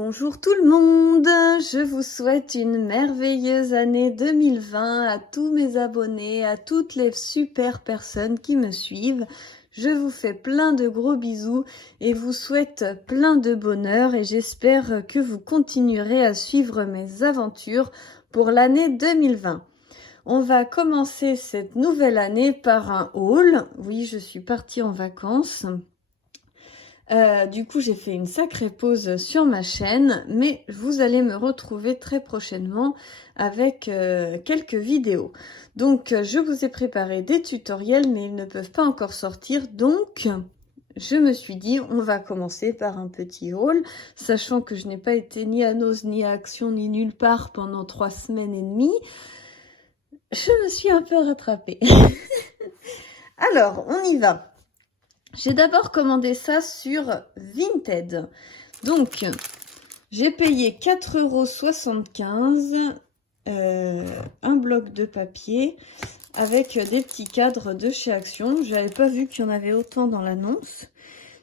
Bonjour tout le monde, je vous souhaite une merveilleuse année 2020 à tous mes abonnés, à toutes les super personnes qui me suivent. Je vous fais plein de gros bisous et vous souhaite plein de bonheur et j'espère que vous continuerez à suivre mes aventures pour l'année 2020. On va commencer cette nouvelle année par un haul. Oui, je suis partie en vacances. Du coup, j'ai fait une sacrée pause sur ma chaîne, mais vous allez me retrouver très prochainement avec quelques vidéos. Donc, je vous ai préparé des tutoriels, mais ils ne peuvent pas encore sortir. Donc, je me suis dit, on va commencer par un petit haul, sachant que je n'ai pas été ni à Noz, ni à Action, ni nulle part pendant 3 semaines et demie. Je me suis un peu rattrapée. Alors, on y va. J'ai d'abord commandé ça sur Vinted. Donc, j'ai payé 4,75 €, un bloc de papier avec des petits cadres de chez Action. J'avais pas vu qu'il y en avait autant dans l'annonce.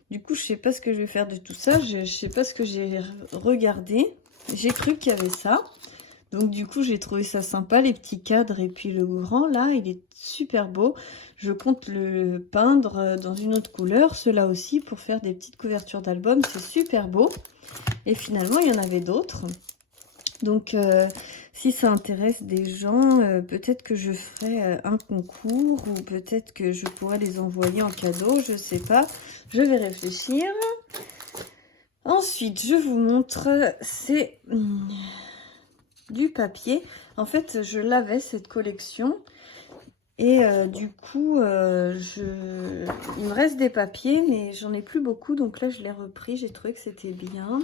Du coup, je sais pas ce que je vais faire de tout ça. Je sais pas ce que j'ai regardé. J'ai cru qu'il y avait ça. Donc du coup, j'ai trouvé ça sympa, les petits cadres et puis le grand, là, il est super beau. Je compte le peindre dans une autre couleur, ceux-là aussi, pour faire des petites couvertures d'albums. C'est super beau. Et finalement, il y en avait d'autres. Donc, si ça intéresse des gens, peut-être que je ferai un concours ou peut-être que je pourrais les envoyer en cadeau, je sais pas. Je vais réfléchir. Ensuite, je vous montre, c'est du papier. En fait, je l'avais cette collection et du coup, il me reste des papiers, mais j'en ai plus beaucoup. Donc là, je l'ai repris. J'ai trouvé que c'était bien.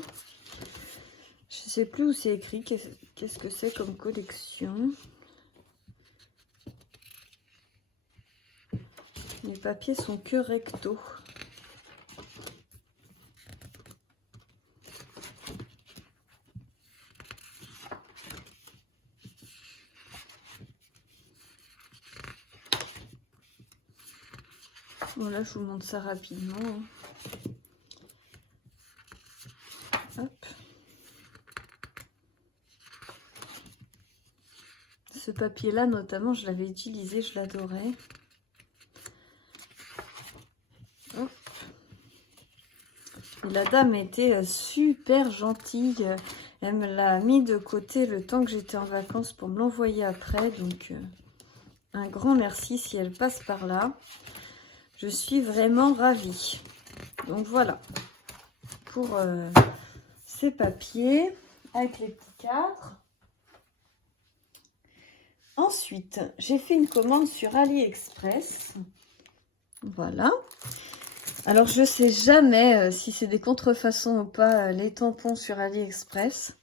Je sais plus où c'est écrit. Qu'est-ce que c'est comme collection? Les papiers sont que recto. Voilà, je vous montre ça rapidement. Hop. Ce papier-là, notamment, je l'avais utilisé, je l'adorais. La dame était super gentille. Elle me l'a mis de côté le temps que j'étais en vacances pour me l'envoyer après. Donc, un grand merci si elle passe par là. Je suis vraiment ravie. Donc, voilà. Pour ces papiers avec les petits cadres. Ensuite, j'ai fait une commande sur AliExpress. Voilà. Alors, je sais jamais si c'est des contrefaçons ou pas, les tampons sur AliExpress.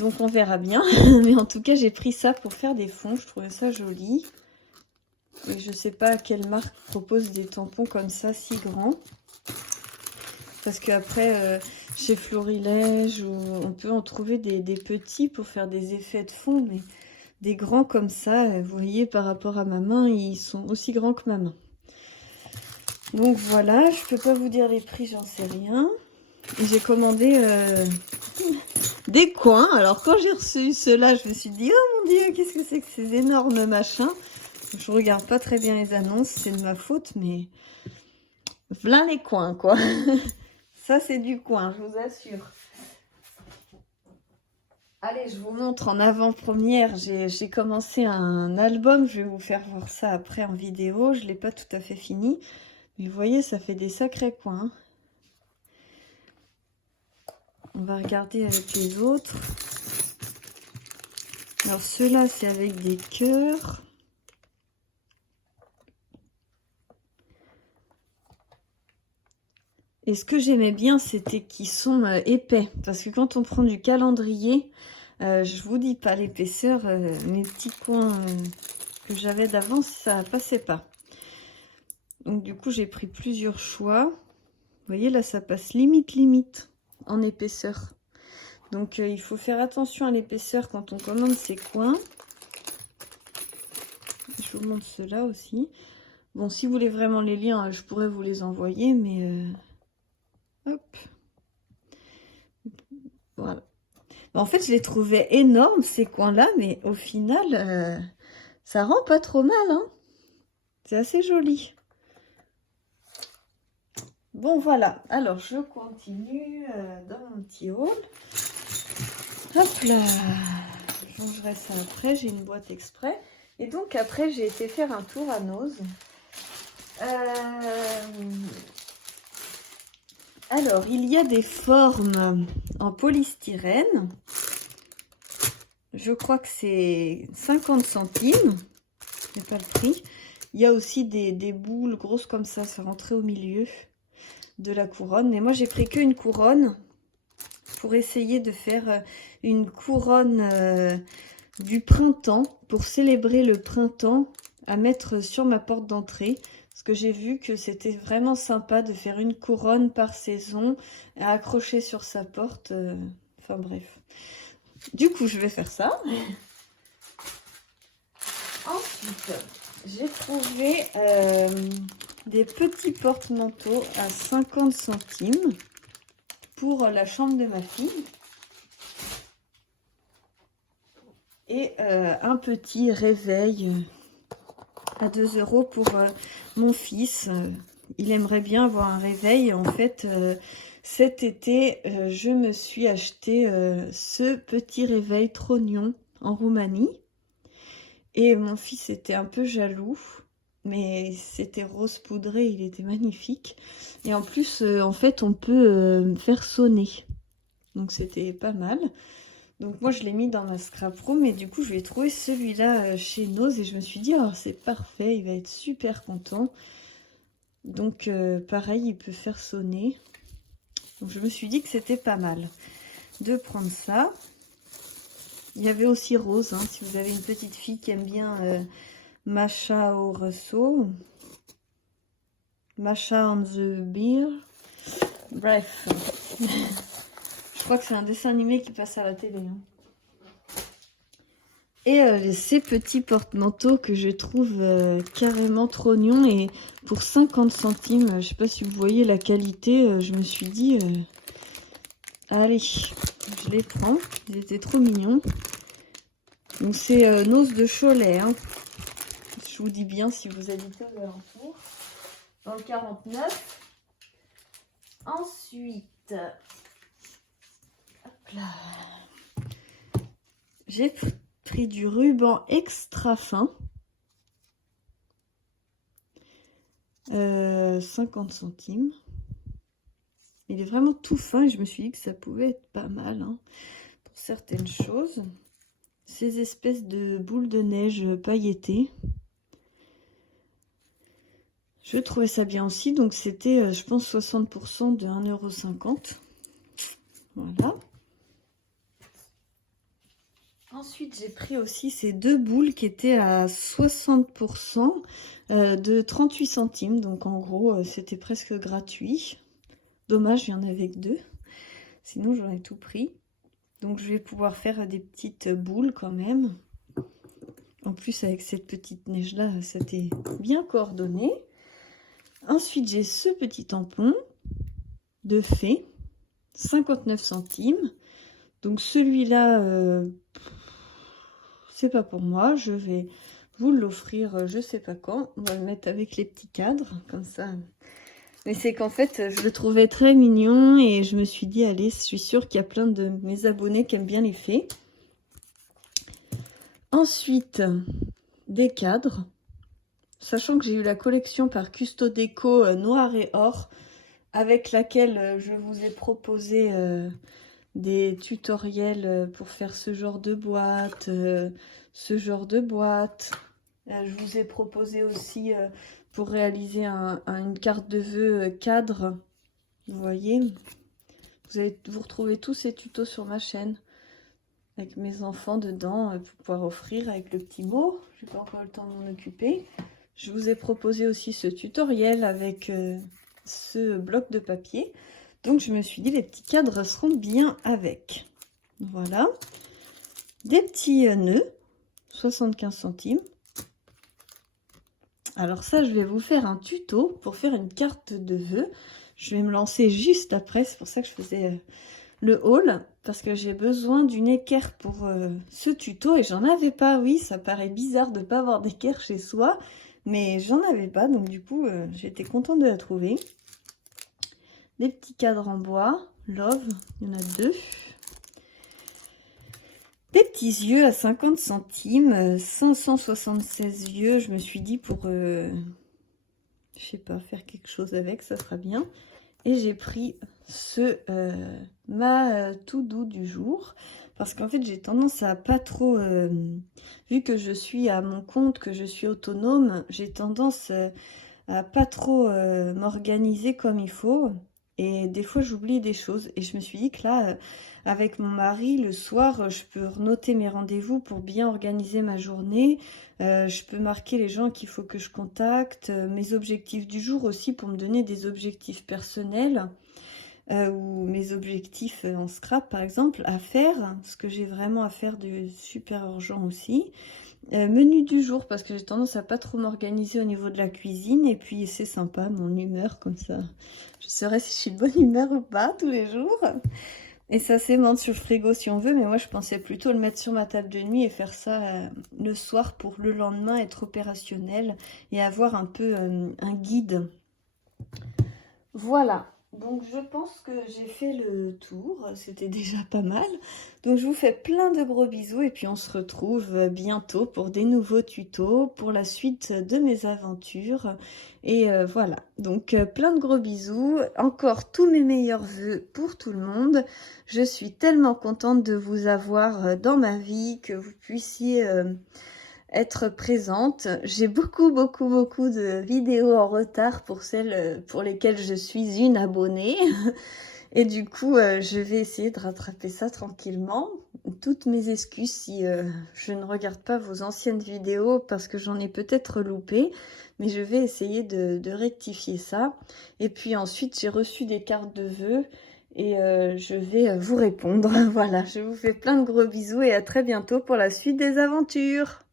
Donc, on verra bien. Mais en tout cas, j'ai pris ça pour faire des fonds. Je trouvais ça joli. Et je sais pas quelle marque propose des tampons comme ça, si grands. Parce qu'après, chez Florilège, on peut en trouver des petits pour faire des effets de fond. Mais des grands comme ça, vous voyez, par rapport à ma main, ils sont aussi grands que ma main. Donc voilà, je peux pas vous dire les prix, j'en sais rien. Et j'ai commandé des coins. Alors quand j'ai reçu ceux-là, je me suis dit, oh mon Dieu, qu'est-ce que c'est que ces énormes machins. Je regarde pas très bien les annonces, c'est de ma faute, mais plein les coins, quoi. Ça, c'est du coin, je vous assure. Allez, je vous montre en avant-première. J'ai commencé un album. Je vais vous faire voir ça après en vidéo. Je ne l'ai pas tout à fait fini. Mais vous voyez, ça fait des sacrés coins. On va regarder avec les autres. Alors, ceux-là, c'est avec des cœurs. Et ce que j'aimais bien, c'était qu'ils sont épais. Parce que quand on prend du calendrier, je vous dis pas l'épaisseur, mes petits coins que j'avais d'avance, ça passait pas. Donc du coup, j'ai pris plusieurs choix. Vous voyez, là, ça passe limite en épaisseur. Donc il faut faire attention à l'épaisseur quand on commande ces coins. Je vous montre ceux-là aussi. Bon, si vous voulez vraiment les liens, je pourrais vous les envoyer, mais hop. Voilà. En fait, je les trouvais énormes, ces coins-là, mais au final, ça rend pas trop mal, hein. C'est assez joli. Bon, voilà. Alors, je continue dans mon petit haul. Hop là. Je rangerai ça après. J'ai une boîte exprès. Et donc, après, j'ai été faire un tour à Noz. Alors, il y a des formes en polystyrène. Je crois que c'est 50 centimes. C'est pas le prix. Il y a aussi des boules grosses comme ça rentrait au milieu de la couronne. Mais moi, j'ai pris qu'une couronne pour essayer de faire une couronne du printemps, pour célébrer le printemps, à mettre sur ma porte d'entrée. Parce que j'ai vu que c'était vraiment sympa de faire une couronne par saison à accrocher sur sa porte. Enfin bref. Du coup, je vais faire ça. Ensuite, j'ai trouvé des petits porte-manteaux à 50 centimes pour la chambre de ma fille. Et un petit réveil à 2 € pour mon fils. Il aimerait bien avoir un réveil. En fait, cet été, je me suis acheté ce petit réveil trognon en Roumanie. Et mon fils était un peu jaloux, mais c'était rose poudré, il était magnifique. Et en plus, en fait, on peut faire sonner. Donc c'était pas mal. Donc moi, je l'ai mis dans ma scrap room et du coup, je vais trouver celui-là chez Noz. Et je me suis dit, oh, c'est parfait, il va être super content. Donc pareil, il peut faire sonner. Donc je me suis dit que c'était pas mal de prendre ça. Il y avait aussi rose, hein, si vous avez une petite fille qui aime bien Masha au Resso. Masha on the beer. Bref. Je crois que c'est un dessin animé qui passe à la télé. Hein. Et ces petits porte-manteaux que je trouve carrément trognons. Et pour 50 centimes, je sais pas si vous voyez la qualité, je me suis dit... allez, je les prends. Ils étaient trop mignons. Donc c'est Noz de Cholet. Hein. Je vous dis bien si vous habitez aux alentours. Dans le 49. Ensuite, hop là. J'ai pris du ruban extra fin. 50 centimes. Il est vraiment tout fin et je me suis dit que ça pouvait être pas mal hein, pour certaines choses. Ces espèces de boules de neige pailletées. Je trouvais ça bien aussi. Donc c'était, je pense, 60% de 1,50 €. Voilà. Ensuite, j'ai pris aussi ces deux boules qui étaient à 60% de 38 centimes. Donc en gros, c'était presque gratuit. Dommage, il y en avait que deux. Sinon, j'en ai tout pris. Donc je vais pouvoir faire des petites boules quand même. En plus, avec cette petite neige-là, c'était bien coordonné. Ensuite, j'ai ce petit tampon de fée, 59 centimes. Donc celui-là, c'est pas pour moi. Je vais vous l'offrir, je sais pas quand. On va le mettre avec les petits cadres, comme ça. Mais c'est qu'en fait, je le trouvais très mignon et je me suis dit, allez, je suis sûre qu'il y a plein de mes abonnés qui aiment bien les fées. Ensuite, des cadres. Sachant que j'ai eu la collection par Custo Déco noir et or, avec laquelle je vous ai proposé des tutoriels pour faire ce genre de boîte, ce genre de boîte. Je vous ai proposé aussi pour réaliser une carte de vœux cadre. Vous voyez, vous retrouvez tous ces tutos sur ma chaîne avec mes enfants dedans pour pouvoir offrir avec le petit mot. Je n'ai pas encore le temps de m'en occuper. Je vous ai proposé aussi ce tutoriel avec ce bloc de papier. Donc je me suis dit les petits cadres seront bien avec. Voilà. Des petits nœuds, 75 centimes. Alors ça, je vais vous faire un tuto pour faire une carte de vœux. Je vais me lancer juste après, c'est pour ça que je faisais le haul. parce que j'ai besoin d'une équerre pour ce tuto et j'en avais pas. Oui, ça paraît bizarre de pas avoir d'équerre chez soi, mais j'en avais pas, donc du coup j'étais contente de la trouver. Des petits cadres en bois, Love, il y en a 2. Des petits yeux à 50 centimes, 576 yeux. Je me suis dit pour, je sais pas, faire quelque chose avec, ça sera bien. Et j'ai pris ce ma tout doux du jour. Parce qu'en fait, j'ai tendance à pas trop, vu que je suis à mon compte, que je suis autonome, j'ai tendance à pas trop m'organiser comme il faut. Et des fois, j'oublie des choses. Et je me suis dit que là, avec mon mari, le soir, je peux noter mes rendez-vous pour bien organiser ma journée. Je peux marquer les gens qu'il faut que je contacte. Mes objectifs du jour aussi pour me donner des objectifs personnels. Ou mes objectifs en scrap, par exemple, à faire. Ce que j'ai vraiment à faire de super urgent aussi. Menu du jour, parce que j'ai tendance à pas trop m'organiser au niveau de la cuisine. Et puis, c'est sympa, mon humeur, comme ça. Je saurais si je suis de bonne humeur ou pas tous les jours. Et ça s'aimante sur le frigo si on veut. Mais moi, je pensais plutôt le mettre sur ma table de nuit et faire ça le soir pour le lendemain être opérationnel et avoir un peu un guide. Voilà. Donc je pense que j'ai fait le tour, c'était déjà pas mal. Donc je vous fais plein de gros bisous et puis on se retrouve bientôt pour des nouveaux tutos, pour la suite de mes aventures. Et voilà, donc plein de gros bisous, encore tous mes meilleurs vœux pour tout le monde. Je suis tellement contente de vous avoir dans ma vie, que vous puissiez être présente. J'ai beaucoup de vidéos en retard pour celles pour lesquelles je suis une abonnée. Et du coup, je vais essayer de rattraper ça tranquillement. Toutes mes excuses si je ne regarde pas vos anciennes vidéos parce que j'en ai peut-être loupé. Mais je vais essayer de rectifier ça. Et puis ensuite, j'ai reçu des cartes de vœux. Et je vais vous répondre. Voilà, je vous fais plein de gros bisous et à très bientôt pour la suite des aventures.